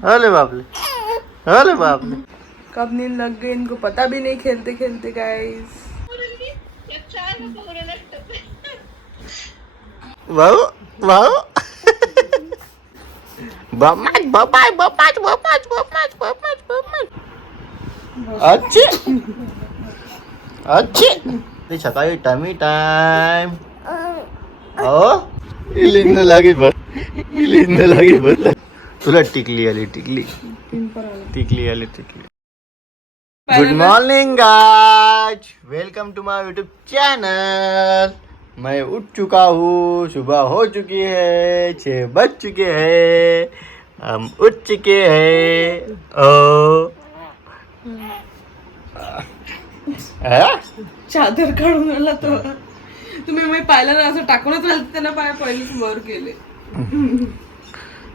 अरे बाप रे, अरे बाप रे। कब नींद लग गई इनको पता भी नहीं, खेलते खेलते गाइस। वाह वाह। बमाच बमाच बमाच बमाच बमाच बमाच बमाच। अच्छे अच्छे। ते सकाळी टाइम हो इलिंद लागे बस, इलिंद लागे बस। तुला टिकली आली, टिकली टिकली आली, टिकली। Good morning guys, welcome to my YouTube channel. मैं उठ चुका हूँ, सुबह हो चुकी है, 6 बज चुके हैं, हम उठ चुके हैं। ओ चादर काढून आला तो तुम्ही मी पाहिलं ना, असं टाकूनच आलं त्यांना, पाय पहिलेच वर गेले.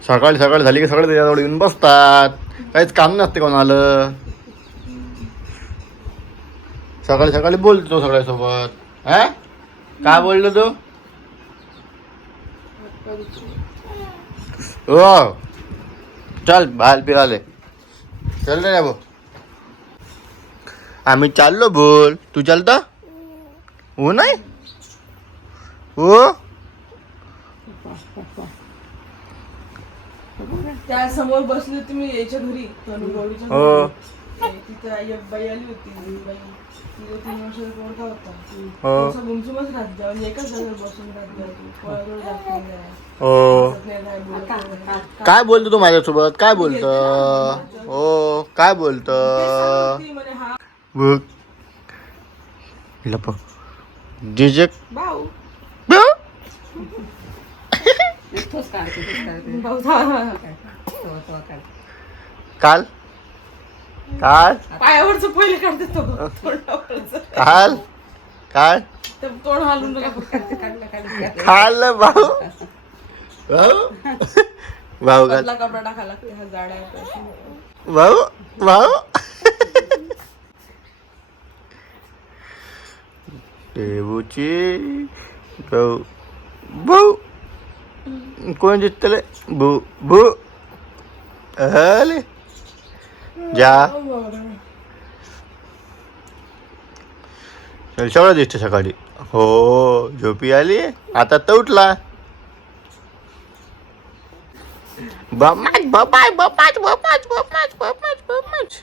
सकाळी सकाळी झाली की सगळे त्याच्याजवळ येऊन बसतात, काहीच काम नसते कोणाला. सकाळी सकाळी बोलतो सगळ्यासोबत. हा काय बोललो तू? हो चल बाहेर फिराले, चल रे भाऊ. आम्ही चाललो. बोल तू चालता हो नाही हो. त्या समोर बसली होती मी याच्या घरी, गौरीच्या हो घरी. तिथं एक बाई आली होती, बाई तिला 3 वर्षाचा पोरगा होता. हो असं गुमसुमच राहत जा, म्हणजे एकाच जागेवर बसून राहत जा तू, कोणाजवळ जात नाही आहे. हो. हसत नाही, काय बोलत नाही. काय बोलतो तू माझ्यासोबत? काय बोलतो? हो काय बोलतो? ती म्हणे हा बघ लप जिजक भाऊ भाऊ. भाऊ झाला. काल काल पायावरचं पहिले काढते तो, तोंडावरचं. काल काय ते तोंड हालून काल भाऊ भाऊ भाऊ काल पतला कपडा टाकायला लागते, हा जाड्या आहे. भाऊ भाऊ. देवची गौ भाऊ कोण जितले भू भू. अले जा सगळं दिसते सकाळी. हो झोपी आली आता तर उठला. बमाच बमाच बमाच बमाच बमाच बमाच बमाच.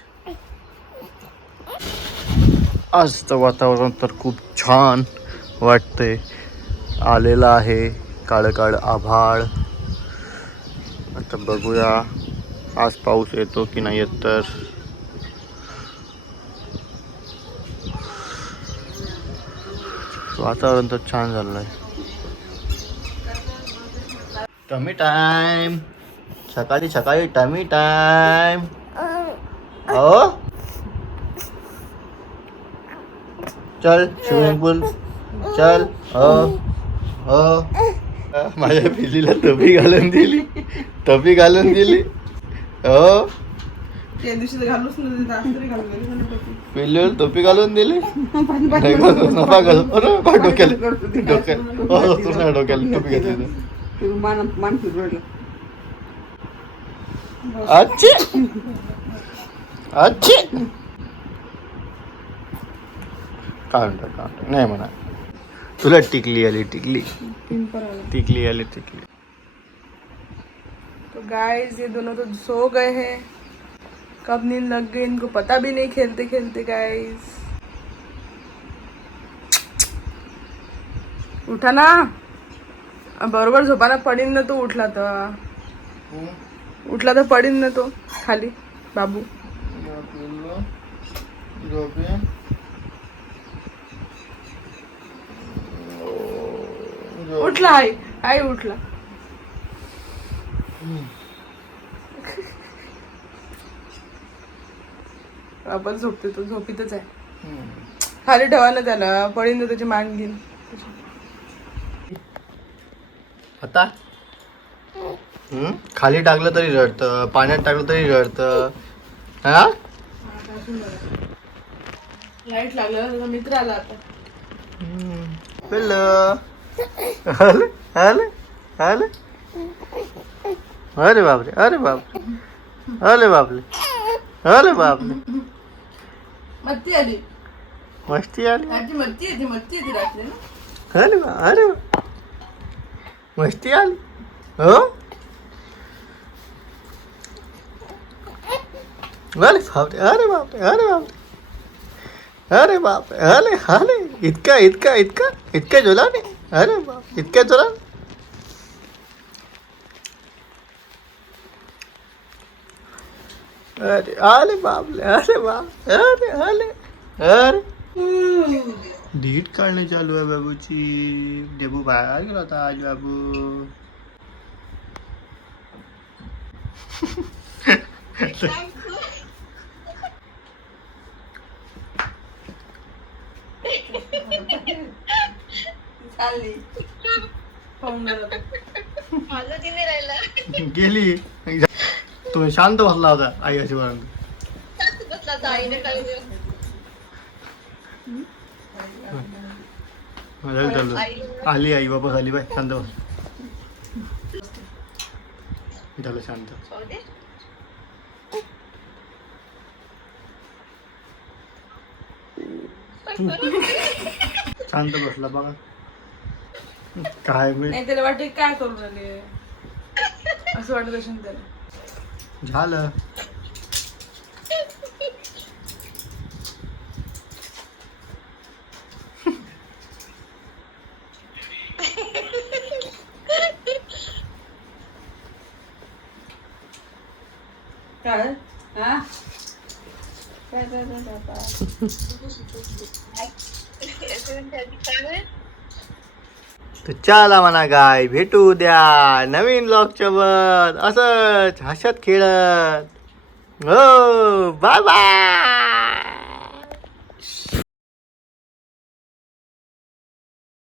आजचं वातावरण तर खूप छान वाटतंय. आलेलं आहे काळं काळं आभाळ. आता बघूया आज पाऊस येतो की नाही येत. तर वातावरण तर छान झालं आहे. टमी टाइम सकाळी सकाळी टमी टाइम. हो चल स्विमिंग पूल चल. हो हो माझ्या पिलीला टोपी घालून दिली, टोपी घालून दिली. हो त्या दिवशी तर घालूच नाही, रात्री घालून गेली ना टोपी. पिल्लू टोपी घालून दिली. नाही नफा घाल. अरे डोक्याला डोक्याला हो तुझ्या डोक्याला टोपी घातली. मान फिरवलं. अच्छे अच्छे. काय म्हणतात नाही म्हणा. तुला टिकली आली, टिकली टिकली आली, टिकली. तो गाइस ये दोनों तो सो गए हैं, कब नींद लग गई इनको पता भी नहीं, खेलते खेलते गाइस. उठा ना, बरोबर झोपाना पडीन ना तो. उठला तर पडीन ना तो खाली बाबू. उठला आई उठला. आपण झोपते, तो झोपीतच आहे. खाली ठेवा ना त्याला, पडीन ना त्याची मान घेईन. आता खाली टाकलं तरी रडतं, पाण्यात टाकलं तरी रडतं. हा लाईट लागलं, त्याचा मित्र आला आता. Hello hello hello hello. अरे बापरे, अरे बाप. अरे बापले, अरे बापले, मस्ती आली. मस्ती आली. आजी मस्ती येते रात्री ना. अरे वा, अरे वा, मस्ती आली. हो, अरे बापरे, अरे बापरे, अरे बापरे, अरे बापरे, अरे अरे इतका इतका इतका इतक्या जोराने, अरे बाप, इतक्या जोराने. अरे अरे बापले, अरे बाप, अरे अरे अरे ढीट काढणे चालू आहे बाबूची. डेबू बाहेर गेला होता आज बाबू. चालली पाहून गेला. गेली. तुम्ही शांत बसला होता आई अशी म्हणून. आली आई वापस आली बाय. शांत बस. झालं शांत. शांत बसला बघा. काय मी नाही त्याला वाटत काय करू राहिले असं वाटत असेल त्याला. झालं. काय हा तर चला म्हणा गाय, भेटू द्या नवीन ब्लॉगच्या वर असंच हसत खेळत. हो, बाय बाय.